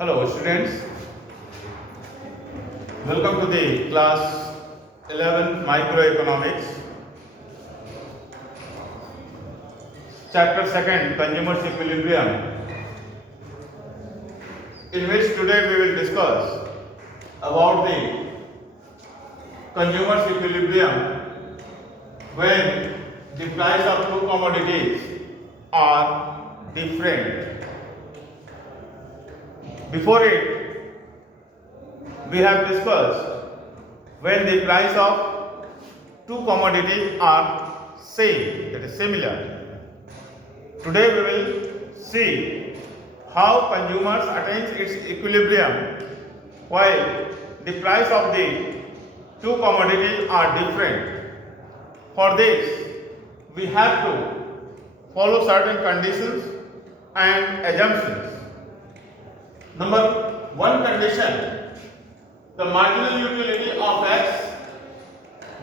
Hello students, welcome to the class 11 microeconomics, chapter 2nd consumers equilibrium, in which today we will discuss about the consumers equilibrium when the price of two commodities are different. Before it, we have discussed when the price of two commodities are same, that is similar. Today we will see how consumers attains its equilibrium while the price of the two commodities are different. For this, we have to follow certain conditions and assumptions. Number one condition, the marginal utility of X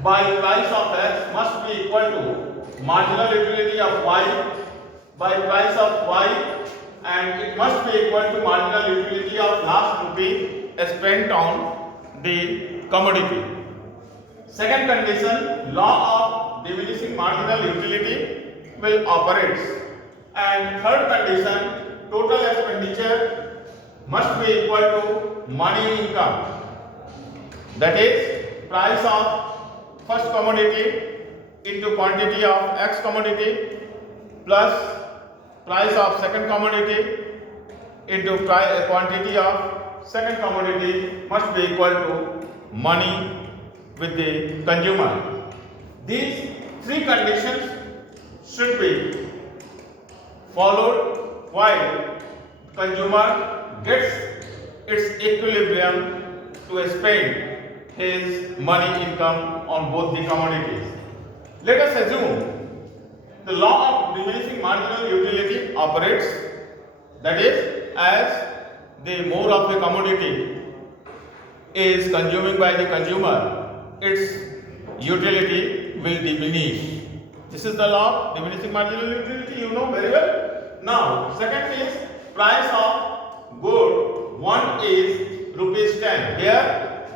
by price of X must be equal to marginal utility of Y by price of Y, and it must be equal to marginal utility of last rupee spent on the commodity. Second condition, law of diminishing marginal utility will operate. And third condition, total expenditure must be equal to money income, that is price of first commodity into quantity of X commodity plus price of second commodity into quantity of second commodity must be equal to money with the consumer. These three conditions should be followed while consumer gets its equilibrium to spend his money income on both the commodities. Let us assume the law of diminishing marginal utility operates, that is, as the more of the commodity is consuming by the consumer, its utility will diminish. This is the law of diminishing marginal utility, you know very well. Now, second is price of good. One is rupees 10. Here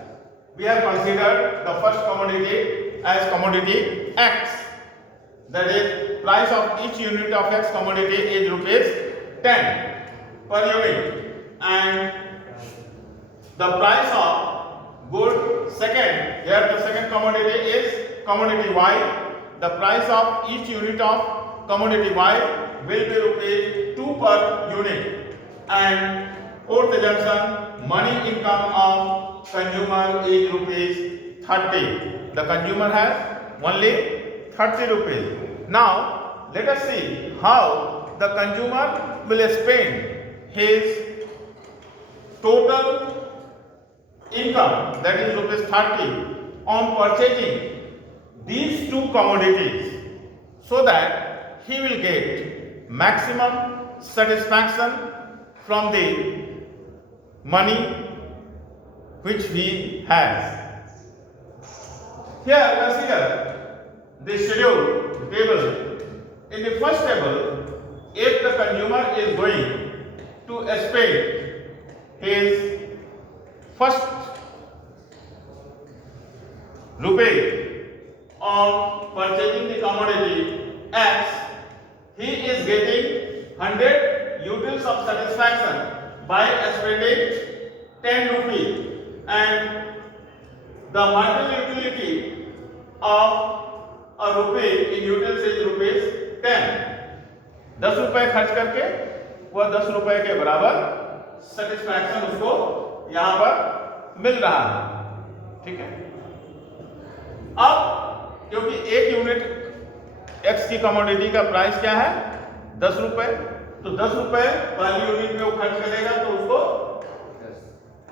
we have considered the first commodity as commodity X. That is, price of each unit of X commodity is rupees 10 per unit, and the price of good second, here the second commodity is commodity Y. The price of each unit of commodity Y will be rupees 2 per unit. And fourth assumption, money income of consumer is rupees 30. The consumer has only 30 rupees. Now, let us see how the consumer will spend his total income, that is rupees 30, on purchasing these two commodities, so that he will get maximum satisfaction from the money which he has. Here consider the schedule table. In the first table, if the consumer is going to spend his first rupee on purchasing the commodity X, he is getting 100 utils of satisfaction by spending 10 rupees, and the marginal utility of a rupee in utils is rupees 10. 10 रुपए खर्च करके वह 10 रुपए के बराबर satisfaction उसको यहां पर मिल रहा है, ठीक है। अब क्योंकि एक यूनिट एक्स की कमोडिटी का प्राइस क्या है 10 रुपए, तो 10 रुपए वाली यूनिट में वो खर्च करेगा तो उसको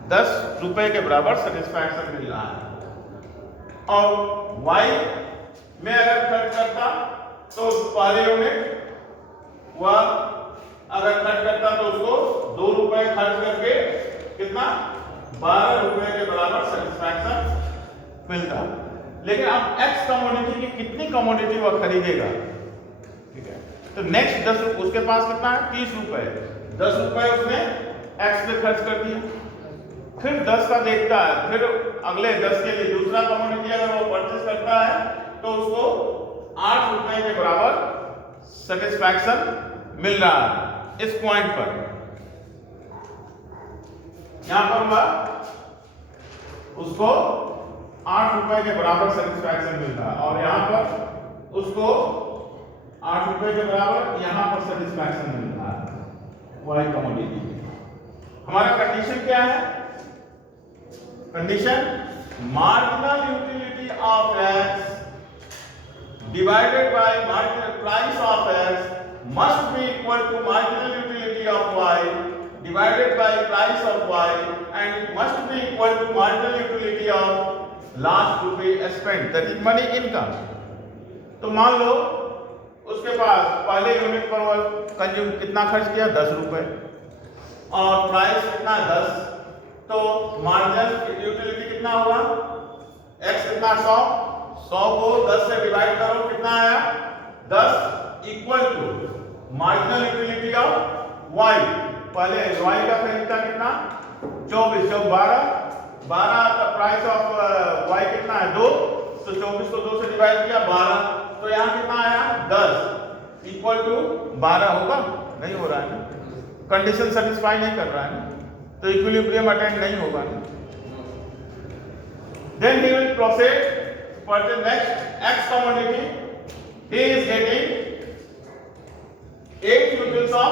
10 रुपए के बराबर सेटिस्फैक्शन मिल रहा है। और वाई में अगर खर्च करता तो पहले यूनिट वह अगर खर्च करता तो उसको 2 रुपए खर्च करके कितना 12 रुपए के बराबर सेटिस्फैक्शन मिलता। लेकिन अब एक्स कमोडिटी की कितनी कमोडिटी वह खरीदेगा, ठीक है। तो नेक्स्ट 10 उसके पास कितना है 30 रुपए, 10 रुपए उसने एक्स पे पे खर्च कर दिया, फिर 10 का देखता है, फिर अगले 10 के लिए दूसरा कमोडिटी अगर वो परचेज करता है तो उसको 8 रुपए के बराबर सेटिस्फैक्शन मिल रहा है। इस पॉइंट पर यहां पर हुआ उसको 8 रुपए के बराबर सेटिस्फैक्शन मिल रहा है और यहां पर उसको 8 रुपए के बराबर यहां पर सेटिस्फैक्शन मिल रहा है वाई कमोडिटी। हमारा कंडीशन क्या है? Condition marginal utility of x divided by marginal price of x must be equal to marginal utility of y divided by price of y and it must be equal to marginal utility of last rupee spent, that is money income। तो मान लो उसके पास पहले unit पर वो consume कितना खर्च किया 10 रुपए और प्राइस कितना 10, तो मार्जिनल यूटिलिटी कितना हुआ x कितना 100 को 10 से डिवाइड करो कितना आया 10 equal to marginal utility of y। पहले y का खरीदता कितना 24, जब 12 का प्राइस ऑफ y कितना है 2, तो 24 को 2 से डिवाइड किया 12, तो यहाँ कितना आया 10 इक्वल टू 12 होगा? नहीं हो रहा है, कंडीशन सेटिस्फाई नहीं कर रहा है, तो इक्विलिब्रियम अटेंड नहीं होगा। Then he will proceed for the next x commodity। he is getting 8 units of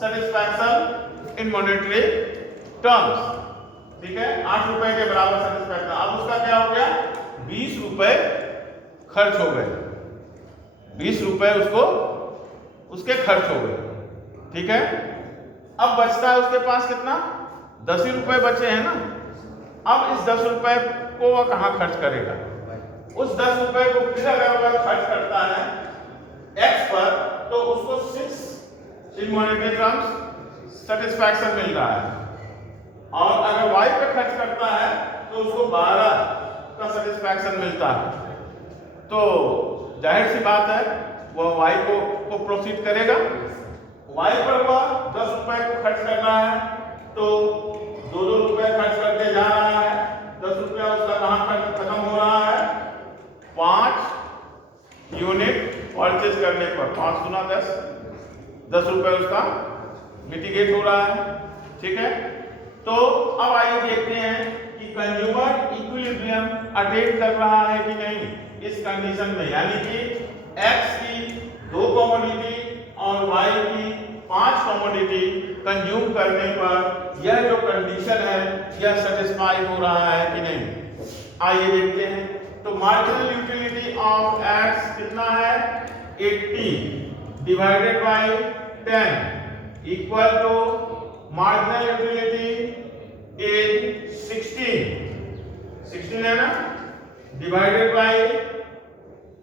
satisfaction in monetary terms, ठीक है, 8 रुपए के बराबर सेटिस्फैक्शन। अब उसका क्या हो गया 20 रुपए खर्च हो गए, 20 रुपए उसको उसके खर्च हो गए, ठीक है। अब बचता है उसके पास कितना 10 ही रुपए बचे हैं ना। अब इस 10 रुपए को वह कहाँ खर्च करेगा? उस 10 रुपए को फिर अगर वह खर्च करता है x पर तो उसको 6 इन मॉनेटरी टर्म्स सेटिस्फैक्शन मिल रहा है और अगर y पे खर्च करता है तो उसको 12 का सेटिस्फैक्शन मिलता है। तो जाहिर सी बात है वह y को प्रोसीड करेगा। y पर वह 10 रुपए को खर्च कर रहा है तो 2-2 रुपए खर्च करके जा रहा है। 10 रुपया उसका कहाँ खत्म हो रहा है 5 यूनिट परचेज करने पर, 5 गुना 10 रुपए उसका मिटिगेट हो रहा है, ठीक है। तो अब आइए देखते हैं कि कंज्यूमर इक्विलिब्रियम अटेन कर रहा है कि नहीं इस कंडीशन में, यानी कि x की 2 कमोडिटी और y की 5 कमोडिटी कंज्यूम करने पर यह जो कंडीशन है यह सेटिस्फाई हो रहा है कि नहीं। आइए देखते हैं। तो मार्जिनल यूटिलिटी ऑफ x कितना है 80 divided by 10 equal to marginal utility is 16 है ना, डिवाइडेड बाय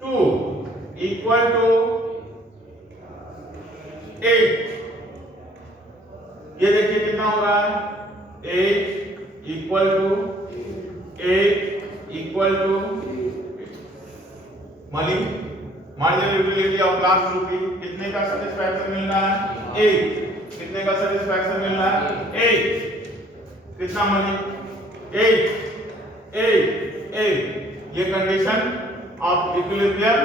2 इक्वल टू 8। ये देखिए कितना हो रहा है 8 equal to 8 equal to money marginal utility of last rupee कितने का सेटिस्फैक्शन मिल रहा है 8। कितने का सेटिस्फैक्शन मिल रहा है 8। कितना मनी 8 ये कंडीशन ऑफ इक्विलिब्रियम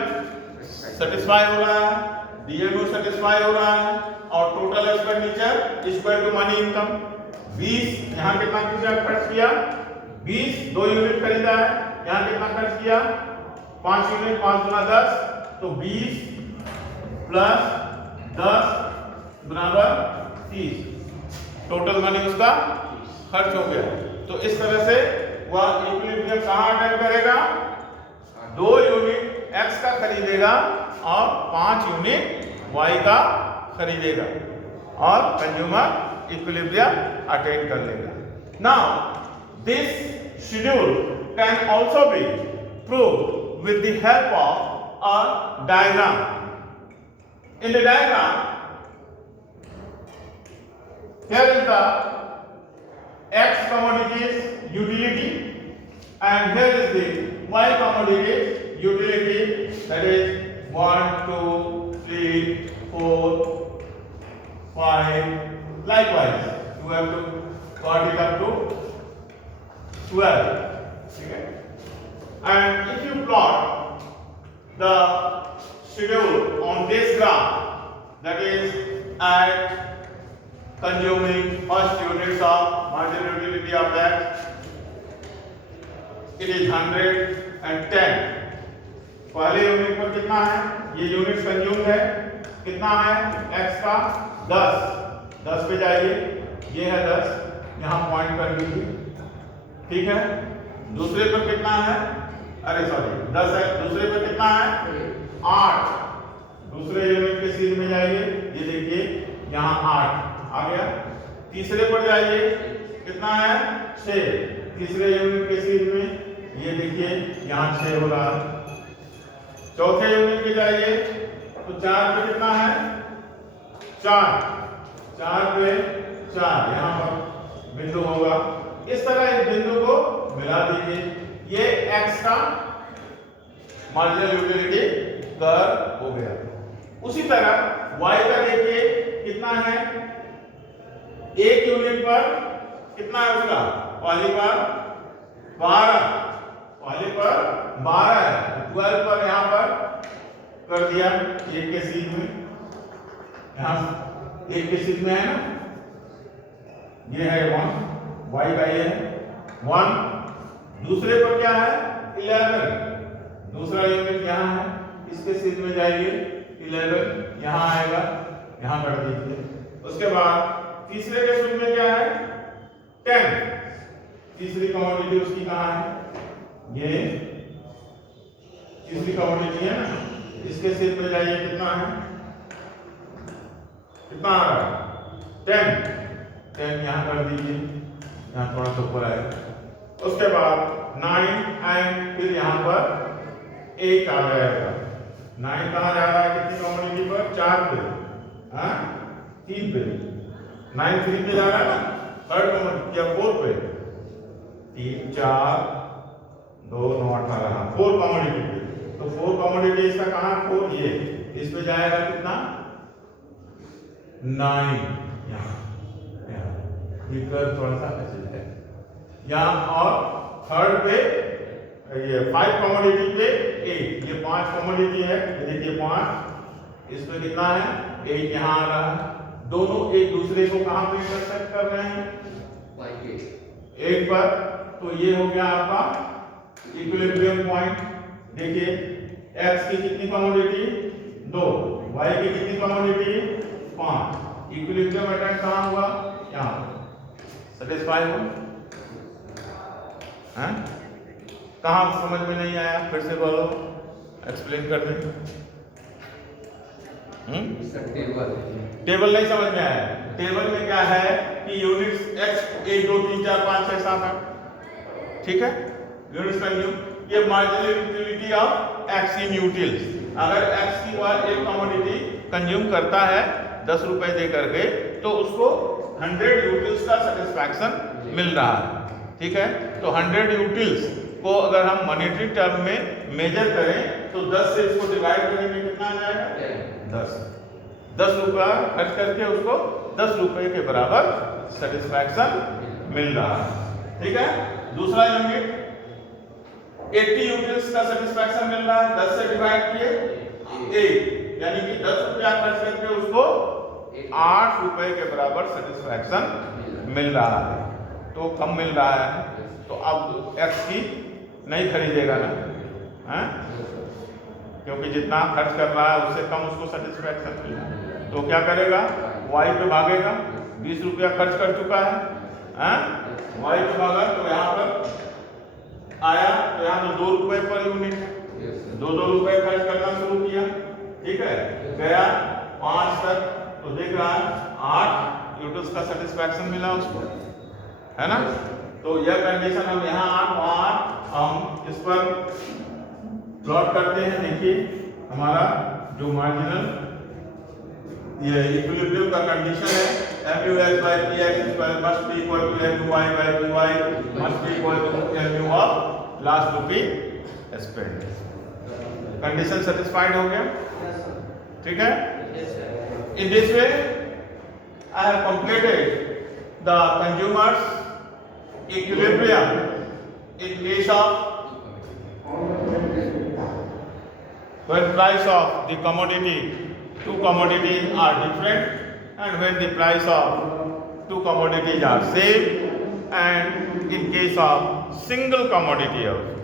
सेटिस्फाई हो रहा है, डीएमओ सेटिस्फाई हो रहा है और total expenditure equal to money income 20। यहाँ कितना खर्च किया 20, 2 यूनिट खरीदा है, यहाँ कितना खर्च किया 5 यूनिट, 5 गुना 10 तो 20 प्लस 10 बराबर 30, टोटल मनी उसका खर्च हो गया। तो इस तरह से वह इक्विलिब्रियम कहाँ अटेन करेगा 2 यूनिट x का खरीदेगा और 5 यूनिट y का खरीदेगा और कंज्यूमर इक्विलिब्रियम अटेन कर लेगा। Now this schedule can also be proved with the help of a diagram. In the diagram, here is the x commodities utility and here is the y commodities utility, that is 1, 2, 3, 4, 5, likewise 12 to sort it up to 12. Okay? And if you plot the schedule on this graph, that is at consuming first units of marginal utility of that, it is 110. पहले unit पर कितना है, ये unit consume है, कितना है x का 10 पे जाइए, ये है 10, यहाँ पॉइंट कर दीजिए, ठीक है। दूसरे पर कितना है, अरे सॉरी 10 है, दूसरे पर कितना है 8, दूसरे यूनिट के सीध में जाइए, ये देखिए यहाँ 8 आ गया। तीसरे पर जाइए, कितना है 6, तीसरे यूनिट के सीध में ये देखिए यहाँ 6 हो रहा है। चौथे यूनिट पे जाइए तो 4 पे कितना है 4 पे 4 यहाँ पर बिंदु होगा। इस तरह इस बिंदु को मिला दीजिए, ये x का मार्जिनल यूटिलिटी कर्व हो गया। उसी तरह y का देखिए कितना है, एक यूनिट पर कितना है उसका, पहली पर 12 है, 12 पर यहाँ पर कर दिया एक के सीध में, यहाँ एक के सीध में है ना, ये है 1, y का ये है 1, दूसरे पर क्या है 11, दूसरा यूनिट यहाँ है, इसके सीध में जाइए 11 यहाँ आएगा, यहाँ कर दीजिए। उसके बाद तीसरे के सीध में क्या है 10, तीसरी कमोडिटी उसकी कहाँ है, ये तीसरी कमोडिटी है ना, इसके सीध में जाइए, कितना है, कितना आ रहा है 10 यहाँ कर दीजिए, यहाँ थोड़ा सा ऊपर आएगा। उसके बाद 9 एंड फिर यहाँ पर 8 आ जाएगा। 9 कहाँ जा रहा है, कितनी कमोडिटी पर, 4 पे, हाँ 3 पे, 9 3 पे जा रहा है ना, थर्ड कमोडिटी या 4 पे, 3 4 2 9 18, 4 कमोडिटी पे। तो 4 कमोडिटी इसका कहाँ 4, ये इस पे जाएगा कितना 9, यहाँ ये कर्व थोड़ा सा ऐसे है यहाँ, और थर्ड पे ये 5 कमोडिटी पे 8, ये 5 कमोडिटी है, ये देखिए 5, इस पे कितना है 8 यहाँ आ रहा है। दोनों एक दूसरे को कहाँ पे इंटरसेक्ट कर रहे हैं 8 पर, तो ये हो गया आपका इक्विलिब्रियम पॉइंट। देखिए x की कितनी कमोडिटी 2, y की कितनी कमोडिटी 5, इक्विलिब्रियम अटेंड कहाँ हुआ, यहाँ सेटिस्फाई हो, हैं? कहाँ समझ में नहीं आया, फिर से बोलो, एक्सप्लेन कर दें। टेबल नहीं समझ में आया, टेबल में क्या है कि यूनिट्स x 1 2 3 4 5 6 7 8, ठीक है, यूनिट्स कंज्यूम, ये marginal utility of x in utils. अगर x की वह एक कमोडिटी कंज्यूम करता है 10 रुपए दे करके, तो उसको 100 यूटिल्स का सेटिस्फैक्शन मिल रहा है, ठीक है। तो 100 यूटिल्स को अगर हम मॉनेटरी टर्म में मेजर करें तो 10 से इसको डिवाइड करेंगे, कितना आ जाएगा 10 रुपया खर्च करके उसको 10 रुपए के बराबर सेटिस्फैक्शन मिल रहा है, ठीक है। दूसरा यूनिट 80 यूनिट्स का सेटिस्फैक्शन मिल रहा है, 10 से डिवाइड किए 1, यानी कि 10 रुपया खर्च करके उसको 8 रुपए के बराबर सेटिस्फैक्शन मिल रहा है, तो कम मिल रहा है। तो अब x की नहीं खरीदेगा ना, हैं? क्योंकि जितना खर्च कर रहा है उससे कम उसको सेटिस्फैक्शन मिल रहा है, तो क्या करेगा y पे भागेगा, 20 रुपया खर्च कर चुका है, हैं? y पे भागा तो यहाँ पर आया, तो यहाँ तो 2 रुपए पर यूनिट, 2 रुपए खर्च करना शुरू किया, ठीक है, गया 5 तक, तो देख रहा है 8 यूनिट्स का सेटिस्फैक्शन मिला उसको, है ना। तो यह कंडीशन हम यहाँ 8 वहाँ 8 हम इस पर प्लॉट करते हैं। देखिए हमारा जो मार्जिनल ये इक्विलिब्रियम का कंडीशन है, mu(x/px) must be equal to mu(y/py) must be equal to mu of last rupee spent। Condition satisfied हो गया, ठीक है। In this way I have completed the consumer's equilibrium in case of when price of the commodity, two commodities are different, and when the price of two commodities are same, and in case of single commodity also.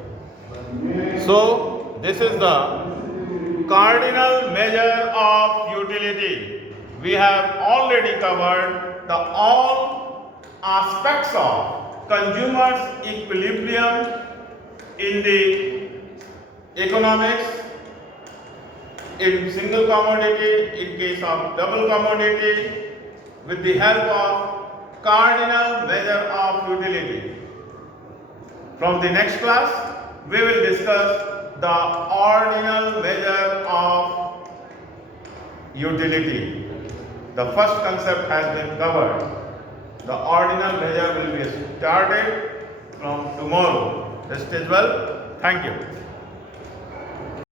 So this is the cardinal measure of utility. We have already covered the all aspects of consumer's equilibrium in the economics, in single commodity, in case of double commodity, with the help of cardinal measure of utility. From the next class, we will discuss the ordinal measure of utility. The first concept has been covered. The ordinal measure will be started from tomorrow. Rest is well. Thank you.